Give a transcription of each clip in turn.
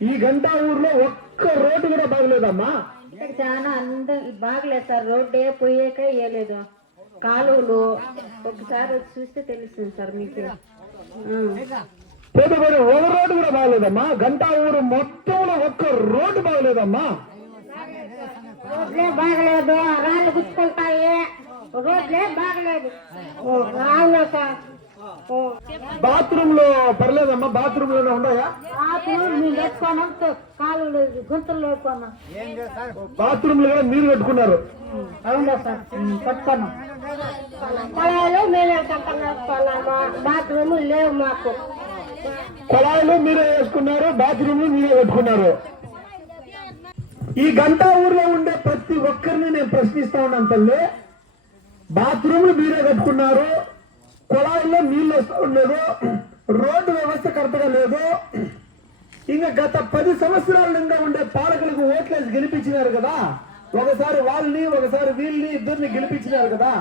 ఈ గంట ఊర్లో ఒక్క రోడ్డు కూడా బాగలేదమ్మా. ఇక్కడ చాలా అంద బాగలేదు సార్. రోడ్డే పోయేక వేయలేదు. కాలువలు ఒకసారి వచ్చి చూస్తే తెలుస్తుంది సార్ మీకు. పోతే పోతే ఒక రోడ్డు కూడా బాగలేదమ్మా. గంట ఊరు మొత్తంలో ఒక్క రోడ్డు బాగలేదమ్మా. రోడ్లే బాగలేదు. రాళ్ళు గుచ్చుకుంటాయి. రోడ్లే బాగలేదు. అవునా సార్. బాత్రూమ్లో పర్లేదమ్మా. బాత్రూమ్లోనే ఉన్నాయా? మేము వేసుకున్నాం కాలువలు గుంతలు వేసుకున్నాం బాత్రూమ్లో కూడా నీరు కట్టుకున్నారు అవునా సార్ పట్టుకున్నాం పొలాలు మేమే బాత్రూమ్ లేవు మాకు కుళాయిలు మీరే వేసుకున్నారు బాత్రూమ్ మీరే కట్టుకున్నారు ఈ గంట ఊర్లో ఉండే ప్రతి ఒక్కరిని నేను ప్రశ్నిస్తా ఉన్నాను తల్లి. బాత్రూమ్లు మీరే కట్టుకున్నారు. కుళాయిల్లో నీళ్ళు వస్తూ ఉండదు రోడ్డు వ్యవస్థ కరెక్ట్గా లేదు. ఇంకా గత పది సంవత్సరాల నుండి ఉండే పాలకులకు ఓట్లేసి గెలిపించినారు కదా. ఒకసారి వాళ్ళని ఒకసారి వీళ్ళని ఇద్దరిని గెలిపించినారు కదా.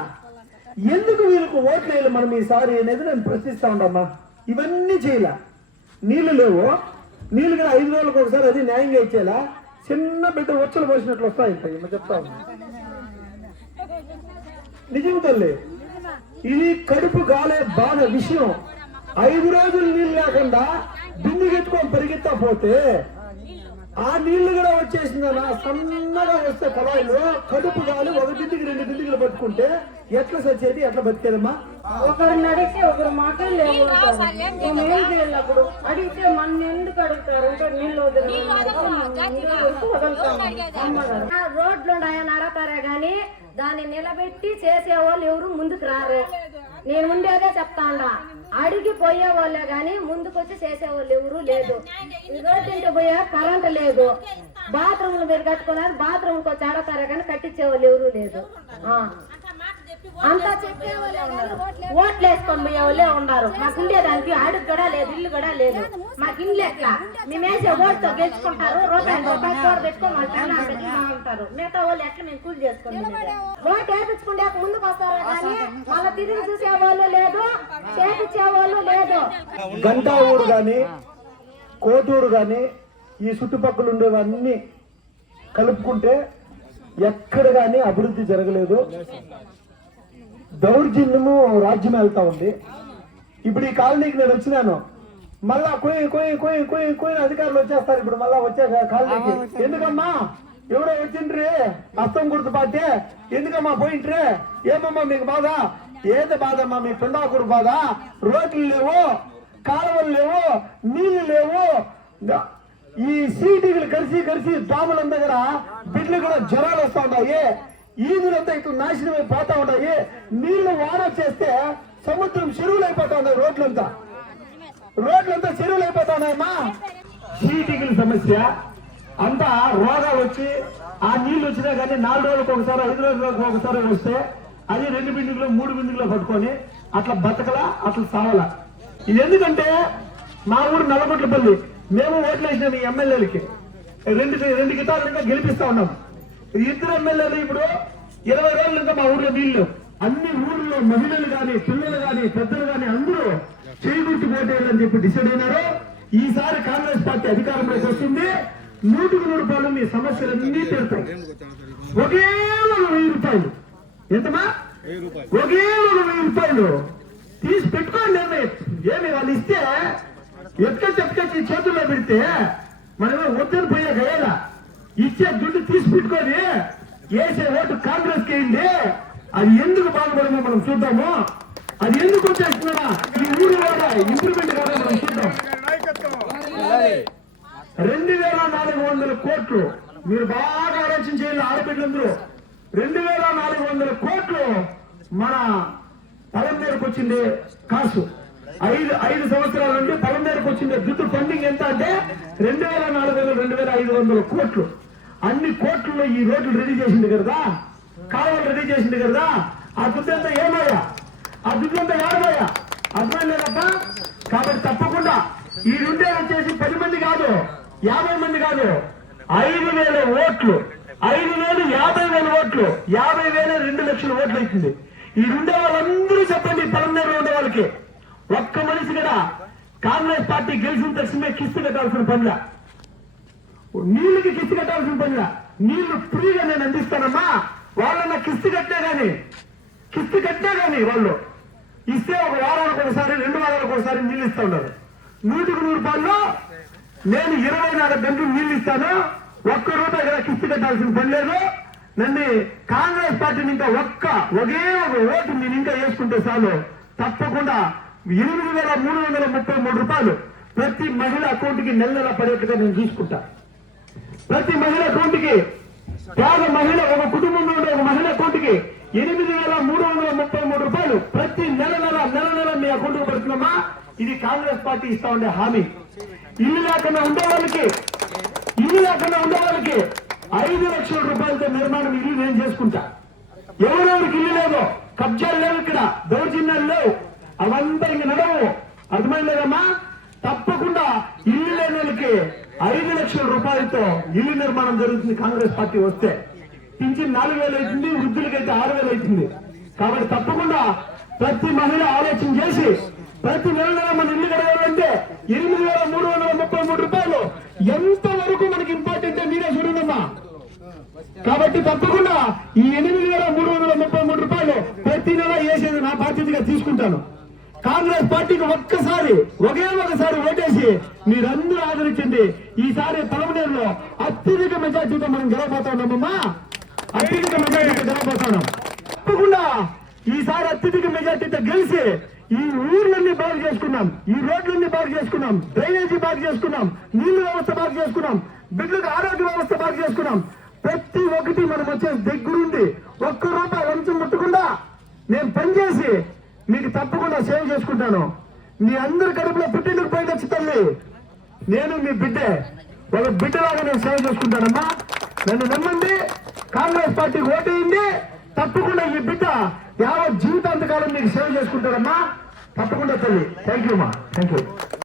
ఎందుకు వీళ్ళకు ఓట్లు వేయాలి మనం ఈసారి అనేది నేను ప్రశ్నిస్తా ఉండమ్మా. ఇవన్నీ చేయలే. నీళ్ళు లేవు. నీళ్ళు కూడా ఐదు రోజులకు ఒకసారి అది న్యాయంగా ఇచ్చేలా. చిన్న బిడ్డ వచ్చలు పోసినట్లు వస్తాయి. ఇంకా చెప్తా ఉన్నా. నిజం తల్లి. ఇది కడుపు గాలే బాధ విషయం. ఐదు రోజులు నీళ్ళు లేకుండా బిందు ఎత్తుకొని పరిగెత్తా పోతే ఆ నీళ్ళు కూడా వచ్చేసిందనా సన్నగా వస్తే పొలాయిలు కడుపు గాలి ఒక బిందికి రెండు బిందికలు పట్టుకుంటే ఎట్లా సచ్చేది? ఎట్లా బతికేదమ్మా? ఒకరిని అడిగితే ఒకరు మాట లేవు అంటారు. మేము ఏం చేయాలి అప్పుడు? అడిగితే మన ఎందుకు అడుగుతారు? అంటే నీళ్ళు రోడ్లు ఉన్నాయని అడతారే గాని దాన్ని నిలబెట్టి చేసే వాళ్ళు ఎవరు ముందుకు రారు. నేను ఉండేదే చెప్తాండా. అడిగి పోయే వాళ్ళే గాని ముందుకు వచ్చి చేసే వాళ్ళు ఎవరు లేదు రోడ్డు పోయే కరెంట్ లేదు. బాత్రూమ్లు మీరు కట్టుకున్నారు. బాత్రూమ్కి వచ్చి అడతారే కానీ కట్టించే వాళ్ళు ఎవరు లేదు. అంతా చెప్పే వాళ్ళే ఉన్నారు. ఓట్లు వేసుకొని పోయే వాళ్ళే ఉన్నారు. మాకు ఉండేదానికి అడుగు కూడా లేదు ఇల్లు కూడా లేదు. మాకు ఇల్లు ఎట్లా? మేము వేసే ఓటుతో గెలుచుకుంటారు. రూపాయి రూపాయి కూర పెట్టుకొని వాళ్ళు ఉంటారు. మిగతా వాళ్ళు ఎట్లా మేము కూలి చేసుకుని ఓటు వేపించుకుంటే ముందుకు వస్తారా కానీ మళ్ళీ తిరిగి చూసే వాళ్ళు లేదు చేపించే వాళ్ళు లేదు. గంటా ఊరు గాని కోతూరు గాని ఈ చుట్టుపక్కల ఉండేవన్నీ కలుపుకుంటే ఎక్కడ గాని అభివృద్ధి జరగలేదు. దౌర్జన్యము రాజ్యం వెళ్తా ఉంది. ఇప్పుడు ఈ కాలనీకి నేను వచ్చినాను. మళ్ళా కొయ్యి కొయ్యి కొయ్యి కొయ్యి కొయ్యి అధికారులు వచ్చేస్తారు ఇప్పుడు మళ్ళా వచ్చే కాలనీకి. ఎందుకమ్మా? ఎవరో వచ్చిండ్రి? అస్తం గుర్తు పాటే ఎందుకమ్మా పోయింట్రే ఏమమ్మా మీకు బాధ? ఏది బాధమ్మా? మీ పిండాకుడు బాధ? రోడ్లు లేవు కాలువలు లేవు నీళ్ళు లేవు. ఈ సీటీలు కలిసి కలిసి దోమల దగ్గర బిడ్లు కూడా జ్వరాలు వస్తా ఉన్నాయి ఈదులంతా ఇట్లా నాశనం అయిపోతా ఉన్నాయి. నీళ్ళు వాన చేస్తే సముద్రం చెరువులు అయిపోతా ఉన్నాయి రోడ్లంతా. రోడ్లంతా చెరువులు అయిపోతా ఉన్నాయమ్మా. చీటికల సమస్య. అంతా రోగాలు వచ్చి ఆ నీళ్ళు వచ్చినా కానీ నాలుగు రోజులకు ఒకసారి ఐదు రోజులకు ఒకసారి వస్తే అది రెండు బిందుకులు మూడు బిందుకులో పట్టుకొని అట్లా బతకలా అట్లా సావలా. ఇది ఎందుకంటే మా ఊరు నల్లగొట్లపల్లి మేము ఓట్లు వేసినాం ఈ ఎమ్మెల్యేలకి. రెండు రెండు గితాలు గెలిపిస్తా ఉన్నాం. ఇద్దరు ఎమ్మెల్యేలు ఇప్పుడు ఇరవై రోజులు ఇంకా మా ఊర్లో నీళ్ళు. అన్ని ఊర్లో మహిళలు గాని పిల్లలు కాని పెద్దలు గాని అందరూ చేయగుర్తు పోటేయాలని చెప్పి డిసైడ్ అయినారు. ఈసారి కాంగ్రెస్ పార్టీ అధికారంలోకి వస్తుంది. నూటికి నూరు రూపాయలు మీ సమస్యలన్నీ తీరుతాయి. ఒకే ఒక వెయ్యి రూపాయలు. ఎంతమా ఒకే ఒక వెయ్యి రూపాయలు. తీసి పెట్టుకోండి ఏమి ఏమి వాళ్ళు ఇస్తే ఎత్తుకొచ్చి ఎత్తుకొచ్చి చేతుల్లో పెడితే మనమే వద్దని పోయే గయలా ఇచ్చే దుడ్డు తీసి వేసే ఓటు కాంగ్రెస్కి వేయండి అది ఎందుకు బాగుపడిందో మనం చూద్దాము. అది ఎందుకు వచ్చేస్తున్నారా ఈ ఊరు కూడా ఇంప్రూవ్మెంట్ కాదా మనం చూద్దాం. రెండు వేల నాలుగు వందల కోట్లు. మీరు బాగా ఆలోచన చేయాలి ఆడబిడ్డలందరూ రెండు వేల నాలుగు వందల కోట్లు మన పొలం మేరకు వచ్చింది కాసు. ఐదు ఐదు సంవత్సరాల నుండి పొలం మేరకు వచ్చింది దుడ్డు ఫండింగ్ ఎంత అంటే రెండు వేల నాలుగు వందల రెండు వేల ఐదు వందల కోట్లు. అన్ని కోర్టుల్లో ఈ రోడ్లు రెడీ చేసింది కదా కాలువలు రెడీ చేసింది కదా ఆ దుడ్డు ఏమయ్యా? ఆ దుడ్డు అంతా అర్థం లేదప్ప కాబట్టి తప్పకుండా ఈ రెండే వచ్చేసి పది మంది కాదు యాభై మంది కాదు ఐదు వేల ఓట్లు ఐదు వేలు యాభై వేల ఓట్లు యాభై వేల రెండు లక్షల ఓట్లు అవుతుంది ఈ రెండే వాళ్ళందరూ చెప్పండి పలమనేరు ఉండే వాళ్ళకి. ఒక్క మనిషి కూడా కాంగ్రెస్ పార్టీ గెలిచిన తక్షణమే కిస్తు కట్టాల్సిన పనిలా. నీళ్ళకి కిస్తు కట్టాల్సిన పనిలా నీళ్ళు ఫ్రీగా నేను అందిస్తానమ్మా. వాళ్ళన్న కిస్తు కట్టినా కానీ కిస్తు కట్టినా కానీ వాళ్ళు ఇస్తే ఒక వారానికి ఒకసారి రెండు వారాలకు ఒకసారి నీళ్ళు ఇస్తా ఉన్నారు. నూటికి నూరు రూపాయలు నేను ఇరవై నాలుగు గంటలు నీళ్ళు ఇస్తాను. ఒక్క రూపాయి కదా కిస్తి కట్టాల్సిన పని లేదు. నన్ను కాంగ్రెస్ పార్టీని ఇంకా ఒక్క ఒకే ఒక ఓటు నేను ఇంకా వేసుకుంటే చాలు. తప్పకుండా ఎనిమిది వేల మూడు వందల ముప్పై మూడు రూపాయలు ప్రతి మహిళ అకౌంట్కి నెల నెల పడేట్టుగా నేను చూసుకుంటా. ప్రతి మహిళ అకౌంట్ పేద మహిళ ఒక కుటుంబంలో ఉండే ఒక మహిళ అకౌంట్ ఎనిమిది వేల మూడు వందల ముప్పై మూడు రూపాయలు ప్రతి నెల నెల నెల నెల మీ అకౌంట్ పడుతుందమ్మా. ఇది కాంగ్రెస్ పార్టీ ఇస్తా ఉండే హామీ. ఇల్లు లేకుండా ఉండే వాళ్ళకి ఇల్లు లేకుండా ఉండే వాళ్ళకి ఐదు లక్షల రూపాయలతో నిర్మాణం ఇల్లు నేను చేసుకుంటా. ఎవరెవరికి ఇల్లు లేదో కబ్జాలు లేవు ఇక్కడ దౌర్జన్యాలు లేవు. అవంతా ఇంక నడవు. అర్థమైందేదమ్మా తప్పకుండా ఇల్లు లేని వాళ్ళకి ఐదు లక్షల రూపాయలతో ఇల్లు నిర్మాణం జరుగుతుంది కాంగ్రెస్ పార్టీ వస్తే. పింఛన్ నాలుగు వేలు అవుతుంది వృద్ధులకైతే ఆరు వేలు అవుతుంది. కాబట్టి తప్పకుండా ప్రతి మహిళ ఆలోచన చేసి ప్రతి నెల నెల మన ఇల్లు గడవాలంటే ఎనిమిది వేల మూడు వందల ముప్పై మూడు రూపాయలు. ఎంత వరకు మనకి ఇంపార్టెంట్ మీరే చూడండమ్మా. కాబట్టి తప్పకుండా ఈ ఎనిమిది వేల మూడు వందల ముప్పై మూడు రూపాయలు ప్రతి నెల వేసేది నా బాధ్యతగా తీసుకుంటాను. కాంగ్రెస్ పార్టీకి ఒక్కసారి ఒకే ఒకసారి ఓటేసి మీరందరూ ఆదరించండి. ఈసారి తలమనేరులో అత్యధిక మెజార్టీతో మనం గెలవబోతున్నామమ్మా అత్యధిక మెజార్టీతో గెలవబోతున్నాం తప్పకుండా ఈసారి అత్యధిక మెజార్టీతో గెలిచి ఈ ఊర్లన్నీ బాగు చేసుకున్నాం. ఈ రోడ్లన్నీ బాగు చేసుకున్నాం. డ్రైనేజీ బాగు చేసుకున్నాం. నీళ్ళు వ్యవస్థ బాగు చేసుకున్నాం. బిడ్డలకు ఆరోగ్య వ్యవస్థ బాగు చేసుకున్నాం. ప్రతి ఒక్కటి మనం వచ్చే దగ్గరుండి ఒక్క రూపాయి లంచం ముట్టకుండా నేను పనిచేసి మీకు తప్పకుండా సేవ చేసుకుంటాను. మీ అందరి కడుపులో పుట్టినకు పోయి వచ్చి తల్లి. నేను మీ బిడ్డే. ఒక బిడ్డలాగా నేను సేవ చేసుకుంటానమ్మా. నన్ను నమ్మండి. కాంగ్రెస్ పార్టీకి ఓటేయండి. తప్పకుండా ఈ బిడ్డ యావత్ జీవితాంతకాలం మీకు సేవ చేసుకుంటారమ్మా తప్పకుండా తల్లి. థ్యాంక్ యూ అమ్మా థ్యాంక్ యూ